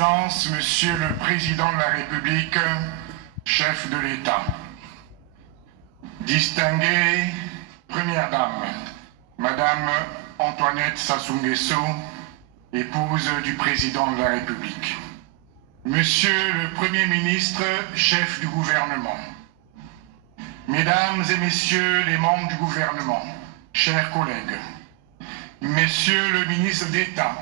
Excellences, Monsieur le Président de la République, chef de l'État, distinguée Première Dame, Madame Antoinette Sassou Nguesso, épouse du Président de la République, Monsieur le Premier ministre, chef du gouvernement, Mesdames et Messieurs les membres du gouvernement, chers collègues, Messieurs le ministre d'État,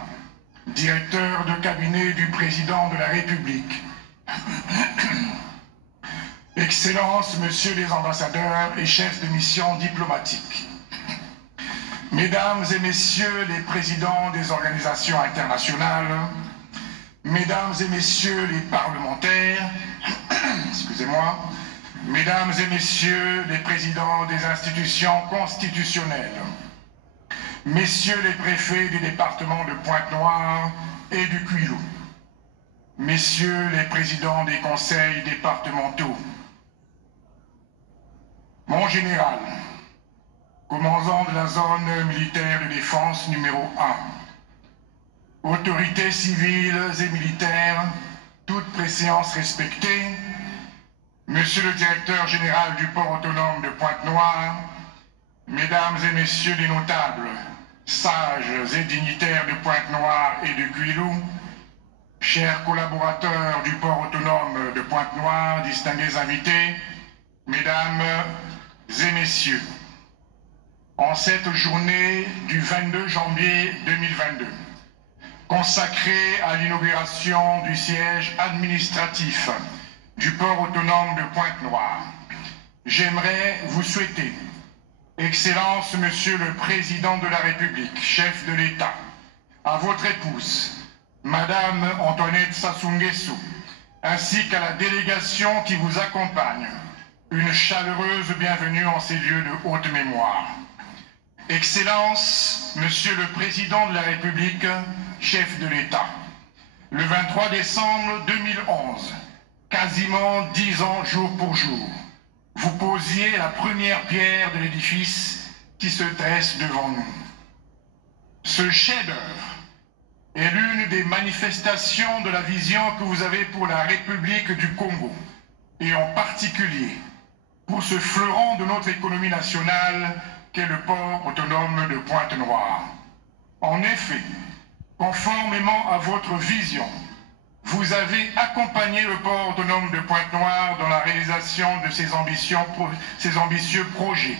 directeur de cabinet du Président de la République, Excellences, Messieurs les ambassadeurs et chefs de mission diplomatique, Mesdames et Messieurs les présidents des organisations internationales, Mesdames et Messieurs les parlementaires, excusez-moi, Mesdames et Messieurs les présidents des institutions constitutionnelles, Messieurs les préfets des départements de Pointe-Noire et du Kwilu, Messieurs les présidents des conseils départementaux, mon général, commandant de la zone militaire de défense numéro 1, autorités civiles et militaires, toutes préséances respectées, Monsieur le directeur général du port autonome de Pointe-Noire, Mesdames et Messieurs les notables, sages et dignitaires de Pointe-Noire et de Kwilu, chers collaborateurs du port autonome de Pointe-Noire, distingués invités, Mesdames et Messieurs, en cette journée du 22 janvier 2022, consacrée à l'inauguration du siège administratif du port autonome de Pointe-Noire, j'aimerais vous souhaiter, Excellence, Monsieur le Président de la République, chef de l'État, à votre épouse, Madame Antoinette Sassou Nguesso, ainsi qu'à la délégation qui vous accompagne, une chaleureuse bienvenue en ces lieux de haute mémoire. Excellence, Monsieur le Président de la République, chef de l'État, le 23 décembre 2011, quasiment 10 ans jour pour jour, vous posiez la première pierre de l'édifice qui se dresse devant nous. Ce chef-d'œuvre est l'une des manifestations de la vision que vous avez pour la République du Congo, et en particulier pour ce fleuron de notre économie nationale qu'est le port autonome de Pointe-Noire. En effet, conformément à votre vision, vous avez accompagné le port autonome de Pointe-Noire dans la réalisation de ses ambitieux projets,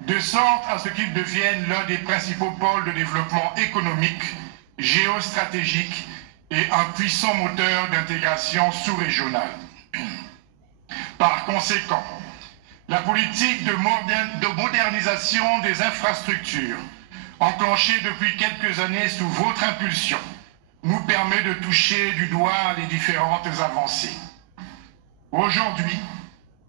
de sorte à ce qu'il devienne l'un des principaux pôles de développement économique, géostratégique et un puissant moteur d'intégration sous-régionale. Par conséquent, la politique de modernisation des infrastructures, enclenchée depuis quelques années sous votre impulsion, nous permet de toucher du doigt les différentes avancées. Aujourd'hui,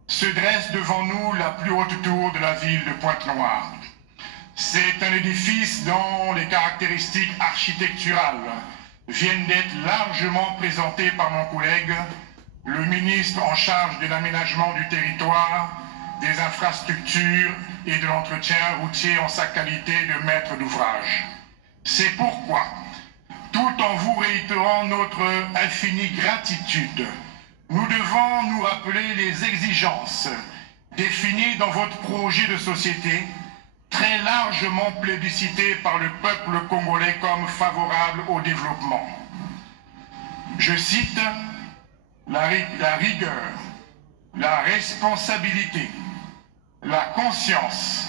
se dresse devant nous la plus haute tour de la ville de Pointe-Noire. C'est un édifice dont les caractéristiques architecturales viennent d'être largement présentées par mon collègue, le ministre en charge de l'aménagement du territoire, des infrastructures et de l'entretien routier en sa qualité de maître d'ouvrage. C'est pourquoi, tout en vous réitérant notre infinie gratitude, nous devons nous rappeler les exigences définies dans votre projet de société, très largement plébiscité par le peuple congolais comme favorable au développement. Je cite la rigueur, la responsabilité, la conscience,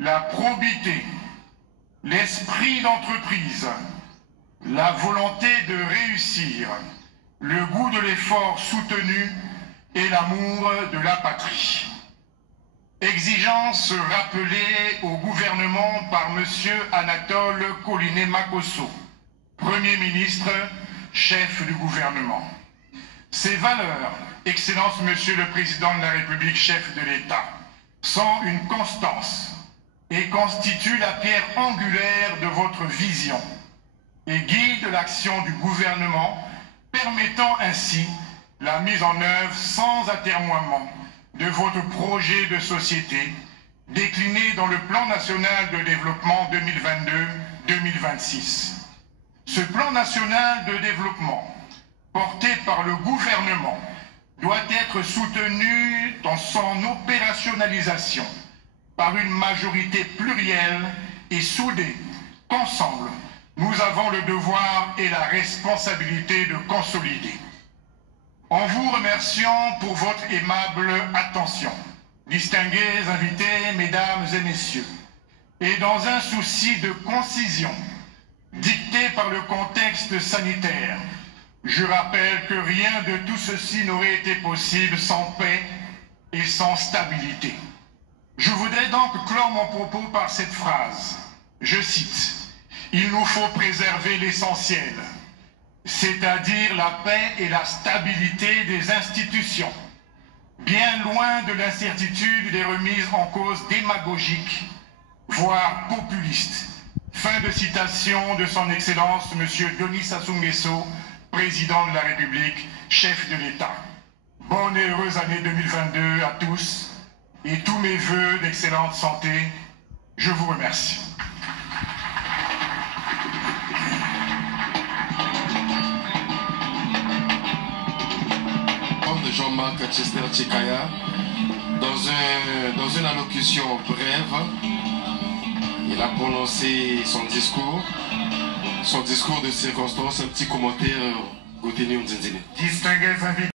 la probité, l'esprit d'entreprise, la volonté de réussir, le goût de l'effort soutenu et l'amour de la patrie. Exigence rappelée au gouvernement par M. Anatole Koliné-Makosso, Premier ministre, chef du gouvernement. Ces valeurs, Excellence Monsieur le Président de la République, chef de l'État, sont une constance et constituent la pierre angulaire de votre vision et guident l'action du gouvernement, permettant ainsi la mise en œuvre sans atermoiement de votre projet de société décliné dans le plan national de développement 2022-2026. Ce plan national de développement porté par le gouvernement doit être soutenu dans son opérationnalisation par une majorité plurielle et soudée qu'ensemble, nous avons le devoir et la responsabilité de consolider. En vous remerciant pour votre aimable attention, distingués invités, mesdames et messieurs, et dans un souci de concision dicté par le contexte sanitaire, je rappelle que rien de tout ceci n'aurait été possible sans paix et sans stabilité. Je voudrais donc clore mon propos par cette phrase. Je cite, « Il nous faut préserver l'essentiel, c'est-à-dire la paix et la stabilité des institutions, bien loin de l'incertitude des remises en cause démagogiques, voire populistes. » Fin de citation de son Excellence M. Denis Sassou Nguesso, Président de la République, chef de l'État. Bonne et heureuse année 2022 à tous et tous mes vœux d'excellente santé. Je vous remercie. De Jean-Marc Chester Tchekaya, dans une allocution brève, il a prononcé son discours de circonstance, un petit commentaire. Distingués invités.